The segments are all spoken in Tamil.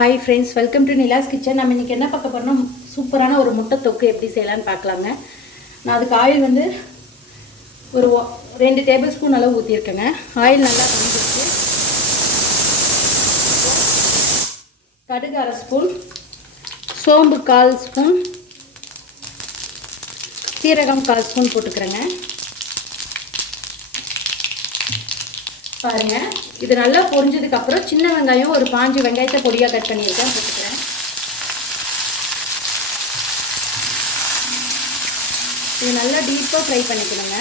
Hi friends welcome to Nila's kitchen நம்ம இன்றைக்கி என்ன பார்க்க போகிறோம்னா சூப்பரான ஒரு முட்டை தொக்கு எப்படி செய்யலான்னு பார்க்கலாங்க. நான் அதுக்கு ஆயில் வந்து ஒரு ரெண்டு டேபிள் ஸ்பூன் அளவு ஊற்றிருக்கேங்க ஆயில் நல்லா கலந்துருச்சு கடுகு அரை ஸ்பூன் சோம்பு கால் ஸ்பூன் சீரகம் கால் ஸ்பூன் போட்டுக்கிறேங்க. பாருங்கள் இது நல்லா பொரிஞ்சதுக்கு அப்புறம் சின்ன வெங்காயம் ஒரு பாஞ்சு வெங்காயத்தை பொடியாக கட் பண்ணியிருக்கேன். போட்டுக்கிறேன். இது நல்லா டீப்பாக ஃப்ரை பண்ணிக்கணுங்க.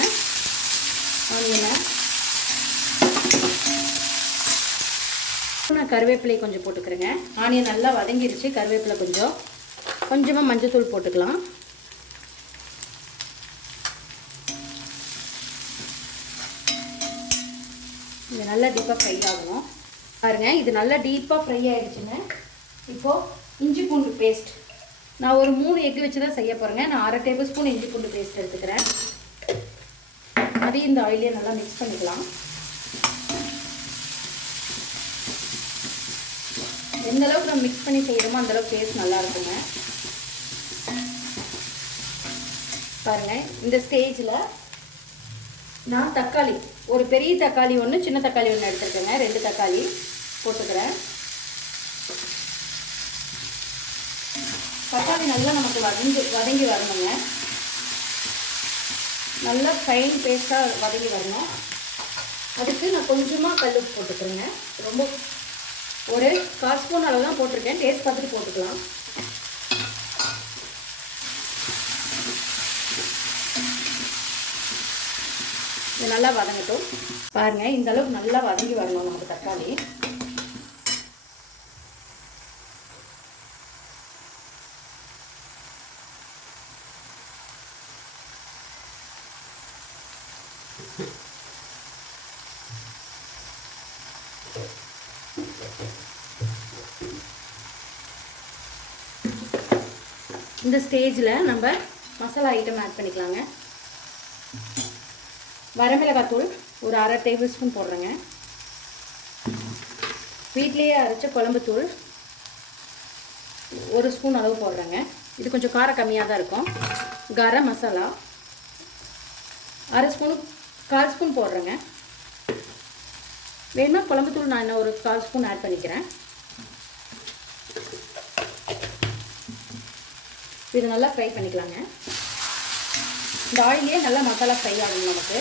ஆனியனை நான் கருவேப்பிலை கொஞ்சம் போட்டுக்கிறேங்க. ஆனியன் நல்லா வதங்கிருச்சு. கருவேப்பிலை கொஞ்சம். கொஞ்சமாக மஞ்சத்தூள் போட்டுக்கலாம். இது நல்லா டீப்பாக ஃப்ரை ஆகணும். பாருங்க இது நல்லா டீப்பாக ஃப்ரை ஆயிடுச்சுங்க. இப்போது இஞ்சி பூண்டு பேஸ்ட் நான் ஒரு மூணு எக்கு வச்சு தான் செய்ய போகிறேங்க நான் அரை டேபிள் ஸ்பூன் இஞ்சி பூண்டு பேஸ்ட் எடுத்துக்கிறேன். அதையும் இந்த ஆயிலே நல்லா மிக்ஸ் பண்ணிக்கலாம். எந்த அளவுக்கு நம்ம மிக்ஸ் பண்ணி செய்கிறோமோ அந்தளவுக்கு பேஸ்ட் டேஸ்ட் நல்லா இருக்குங்க. பாருங்க இந்த ஸ்டேஜில் நான் தக்காளி ஒரு பெரிய தக்காளி ஒன்று சின்ன தக்காளி ஒன்று எடுத்துருக்கேங்க. ரெண்டு தக்காளி போட்டுக்கிறேன். தக்காளி நல்லா நமக்கு வதங்கி வதங்கி வரணுங்க. நல்லா ஃபைன் பேஸ்ட்டாக வதங்கி வரணும். அதுக்கு நான் கொஞ்சமாக கல் உப்பு போட்டுக்கிறேங்க. ரொம்ப ஒரு கால் ஸ்பூன் அளவு தான் போட்டிருக்கேன். டேஸ்ட் பார்த்துட்டு போட்டுக்கலாம். இது நல்லா வதங்கட்டும். பாருங்க இந்த அளவுக்கு நல்லா வதங்கி வரணும் நமக்கு தக்காளி. இந்த ஸ்டேஜில் நம்ம மசாலா ஐட்டம் ஆட் பண்ணிக்கலாங்க. வரமிளகாத்தூள் ஒரு அரை டேபிள் ஸ்பூன் போடுறேங்க. வீட்லேயே அரைச்ச குழம்பு தூள் ஒரு ஸ்பூன் அளவு போடுறேங்க. இது கொஞ்சம் காரம் கம்மியாக தான் இருக்கும். கரம் மசாலா அரை ஸ்பூனு கால் ஸ்பூன் போடுறேங்க. வேணுமா குழம்பு தூள் நான் இன்னும் ஒரு கால் ஸ்பூன் ஆட் பண்ணிக்கிறேன். இது நல்லா ஃப்ரை பண்ணிக்கலாங்க. இந்த ஆயிலே நல்லா மசாலா ஃப்ரை ஆகும் நமக்கு.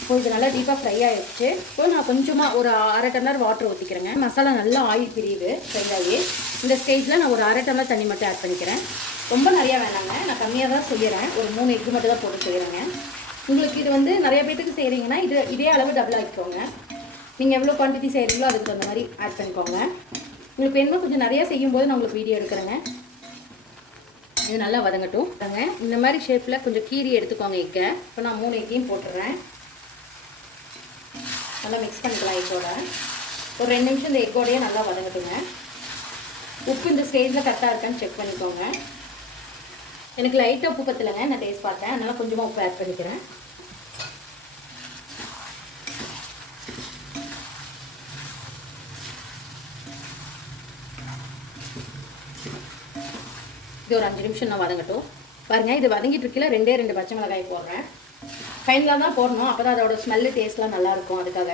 இப்போ இது நல்லா டீப்பாக ஃப்ரை ஆகிடுச்சு இப்போ நான் கொஞ்சமாக ஒரு அரை டம்ளர் வாட்டர் ஊற்றிக்கிறேங்க மசாலா நல்லா ஆயில் பிரியுது ஃப்ரை ஆகி. இந்த ஸ்டேஜில் நான் ஒரு அரை டம்ளர் தண்ணி மட்டும் ஆட் பண்ணிக்கிறேன். ரொம்ப நிறையா வேணாங்க. நான் கம்மியாக தான் செய்கிறேன் ஒரு மூணு எக்கு மட்டும் தான் போட்டு செய்கிறேங்க உங்களுக்கு இது வந்து நிறைய பேத்துக்கு செய்கிறீங்கன்னா இது இதே அளவு டபுள் ஆக்கிக்கோங்க. நீங்கள் எவ்வளோ குவான்டிட்டி செய்கிறீங்களோ அதுக்கு தகுந்த மாதிரி ஆட் பண்ணிக்கோங்க. உங்களுக்கு வேணுமா கொஞ்சம் நிறையா செய்யும்போது நான் உங்களுக்கு வீடியோ எடுக்கிறேங்க. இது நல்லா வதங்கட்டும். பாருங்க இந்த மாதிரி ஷேப்பில் கொஞ்சம் கீரி எடுத்துக்கோங்க எக்கை. இப்போ நான் மூணு எக்கையும் போட்டுடுறேன் நல்லா மிக்ஸ் பண்ணிக்கலாம் எக்கோட. ஒரு ரெண்டு நிமிஷம் இந்த எக்கோடையே நல்லா வதங்கட்டுங்க. உப்பு இந்த ஸ்டேஜில் கரெக்டாக இருக்கான்னு செக் பண்ணிக்கோங்க. எனக்கு லைட்டாக உப்பு பத்தலைங்க நான் டேஸ்ட் பார்த்தேன். அதனால் கொஞ்சமாக உப்பு ஆட் பண்ணிக்கிறேன். இது ஒரு அஞ்சு நிமிஷம் நான் வதங்கட்டும். பாருங்கள் இது வதங்கிட்டு இருக்கல ரெண்டே ரெண்டு பச்சை மிளகாய் போடுறேன். ஃபைனலாக தான் போடணும். அப்போ தான் அதோட ஸ்மெல்லு டேஸ்ட்லாம் நல்லாயிருக்கும் அதுக்காக.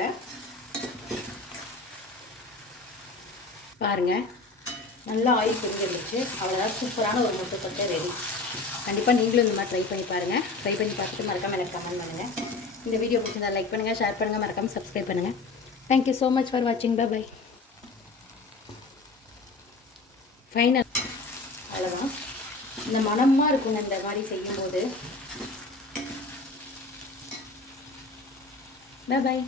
பாருங்கள் நல்லா ஆயில் பிரிஞ்சிருந்துச்சு. அவ்வளோதான் சூப்பரான ஒரு முட்டை தொட்டை ரெடி கண்டிப்பாக நீங்களும் இந்த மாதிரி ட்ரை பண்ணி பாருங்கள் ட்ரை பண்ணி பார்த்துட்டு மறக்காமல் எனக்கு கமெண்ட் பண்ணுங்கள் இந்த வீடியோ பிடிச்சிருந்தா லைக் பண்ணுங்கள் ஷேர் பண்ணுங்கள் மறக்காமல் சப்ஸ்கிரைப் பண்ணுங்கள் thank you so much for வாட்சிங் பை பை ஃபைனல் அவ்வளோதான் இந்த மனமாக இருக்குங்க இந்த மாதிரி செய்யும்போது. Bye bye